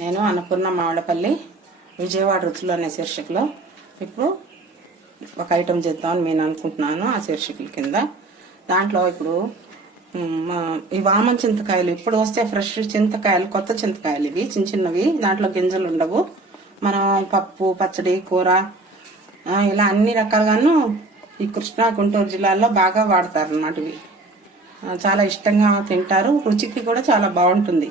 నేను అన్నపూర్ణ మామిడపల్లి విజయవాడ రుచులు అనే శీర్షికలో ఇప్పుడు ఒక ఐటెం చేద్దామని నేను అనుకుంటున్నాను. ఆ శీర్షికల కింద దాంట్లో ఇప్పుడు ఈ వామన చింతకాయలు ఇప్పుడు వస్తే ఫ్రెష్ చింతకాయలు, కొత్త చింతకాయలు ఇవి చిన్న చిన్నవి, దాంట్లో గింజలు ఉండవు. మనం పప్పు, పచ్చడి, కూర ఇలా అన్ని రకాలుగాను ఈ కృష్ణా గుంటూరు జిల్లాల్లో బాగా వాడతారు అన్నమాట. ఇవి చాలా ఇష్టంగా తింటారు, రుచికి కూడా చాలా బాగుంటుంది.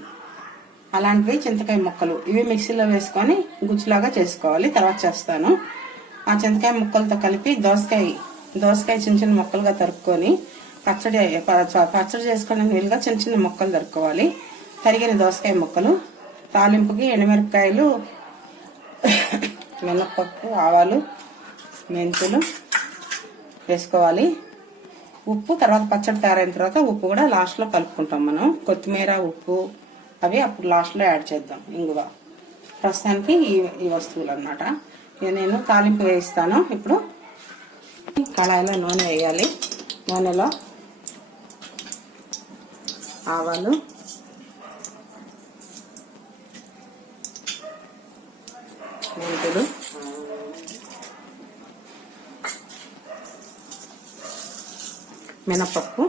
అలాంటివి చింతకాయ ముక్కలు ఇవి మిక్సీలో వేసుకొని గుజ్జులాగా చేసుకోవాలి. తర్వాత చేస్తాను. ఆ చింతకాయ ముక్కలతో కలిపి దోసకాయ చిన్న చిన్న ముక్కలుగా తరుక్కొని పచ్చడి చేసుకోవడానికి వీలుగా చిన్న చిన్న ముక్కలు తరుక్కోవాలి. తరిగిన దోసకాయ ముక్కలు, తాలింపుకి ఎండుమిరపకాయలు, మినప్పప్పు, ఆవాలు, మెంతులు వేసుకోవాలి. ఉప్పు తర్వాత పచ్చడి తయారైన తర్వాత ఉప్పు కూడా లాస్ట్లో కలుపుకుంటాం మనం. కొత్తిమీర, ఉప్పు అవి అప్పుడు లాస్ట్లో యాడ్ చేద్దాం. ఇంగువ ప్రస్తుతానికి ఈ వస్తువులు అన్నమాట. నేను తాలింపు వేయిస్తాను. ఇప్పుడు కళాయిలో నూనె వేయాలి. నూనెలో ఆవాలు, మెంతులు, మినపప్పు,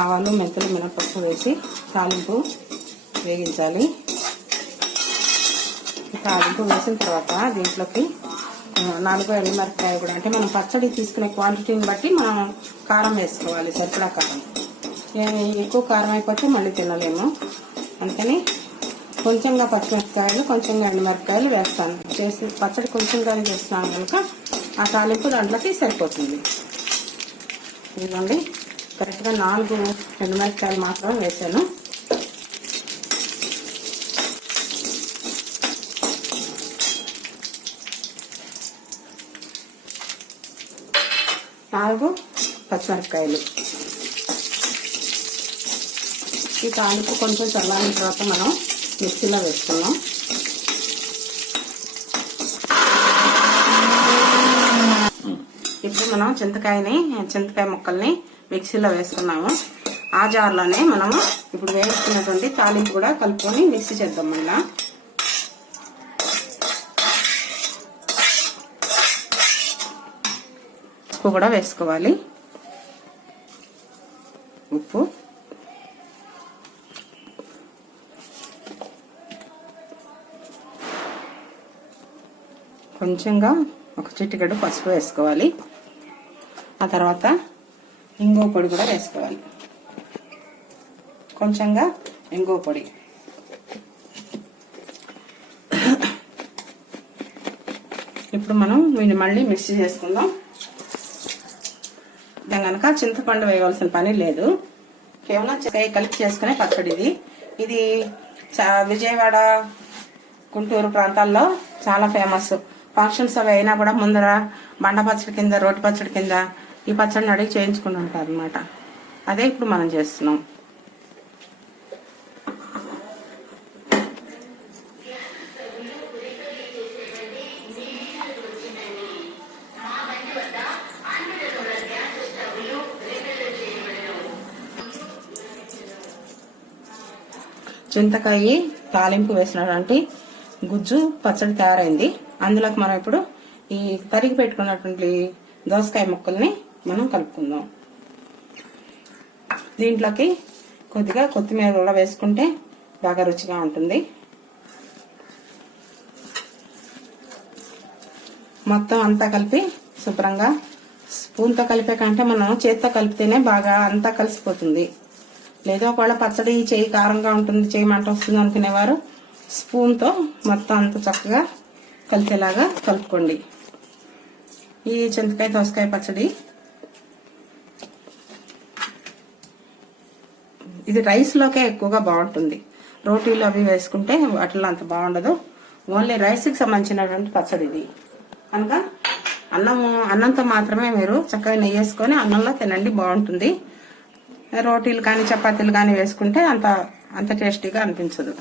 ఆవాలు, మెంతులు, మినపప్పు వేసి తాలింపు వేగించాలి. తాలింపు వేసిన తర్వాత దీంట్లోకి 4 ఎండుమిరపకాయలు కూడా, అంటే మనం పచ్చడి తీసుకునే క్వాంటిటీని బట్టి మనం కారం వేసుకోవాలి, సరిపడా కారం. ఎక్కువ కారం అయిపోతే మళ్ళీ తినలేము. అందుకని కొంచెంగా పచ్చిమిరపకాయలు, కొంచెంగా ఎండుమిరపకాయలు వేస్తాను. చేసి పచ్చడి కొంచెంగానే చేస్తున్నాను కనుక ఆ తాలింపు దాంట్లోకి సరిపోతుంది. ఇదిగోండి, కరెక్ట్గా 4 ఎండుమిరపకాయలు మాత్రం వేసాను. నాలుగు పచ్చిమిరపకాయలు. ఈ తాలింపు కొంచెం చల్లారిన తర్వాత మనం మిక్సీలో వేసుకున్నాం. ఇప్పుడు మనం చింతకాయ ముక్కల్ని మిక్సీలో వేసుకున్నాము. ఆ జార్లోనే మనము ఇప్పుడు వేసుకున్నటువంటి తాలింపు కూడా కలుపుకొని మిక్సీ చేద్దాం. మళ్ళా ఉప్పు కూడా వేసుకోవాలి. ఉప్పు, కొంచెంగా ఒక చిటికెడు పసుపు వేసుకోవాలి. ఆ తర్వాత ఇంగువ పొడి కూడా వేసుకోవాలి. కొంచెంగా ఇంగువ పొడి. ఇప్పుడు మనం వీటిని మళ్ళీ మిక్సీ చేసుకుందాం. దాని కనుక చింతపండు వేయవలసిన పని లేదు. కేవలం కలిపి చేసుకునే పచ్చడి ఇది విజయవాడ, గుంటూరు ప్రాంతాల్లో చాలా ఫేమస్. ఫంక్షన్స్ అవి అయినా కూడా ముందర బండ పచ్చడి కింద, రోటి పచ్చడి కింద ఈ పచ్చడిని అడిగి చేయించుకుని ఉంటారు అనమాట. అదే ఇప్పుడు మనం చేస్తున్నాం. చింతకాయ తాలింపు వేసినటువంటి గుజ్జు పచ్చడి తయారైంది. అందులోకి మనం ఇప్పుడు ఈ తరిగి పెట్టుకున్నటువంటి దోసకాయ ముక్కల్ని మనం కలుపుకుందాం. దీంట్లోకి కొద్దిగా కొత్తిమీర కూడా వేసుకుంటే బాగా రుచిగా ఉంటుంది. మొత్తం అంతా కలిపి శుభ్రంగా స్పూన్తో కలిపే కంటే మనం చేత్తో కలిపితేనే బాగా అంతా కలిసిపోతుంది. లేదా ఒకవేళ పచ్చడి చేయి కారంగా ఉంటుంది, చేయి మంట వస్తుంది అనుకునేవారు స్పూన్తో మొత్తం అంత చక్కగా కలిసేలాగా కలుపుకోండి. ఈ చింతకాయ దోసకాయ పచ్చడి ఇది రైస్లోకే ఎక్కువగా బాగుంటుంది. రోటీలు అవి వేసుకుంటే వాటిలో అంత బాగుండదు. ఓన్లీ రైస్కి సంబంధించినటువంటి పచ్చడి ఇది కనుక అన్నంతో మాత్రమే మీరు చక్కగా నెయ్యి వేసుకొని అన్నంలో తినండి, బాగుంటుంది. రోటీలు కానీ చపాతీలు కానీ వేసుకుంటే అంత టేస్టీగా అనిపించదు.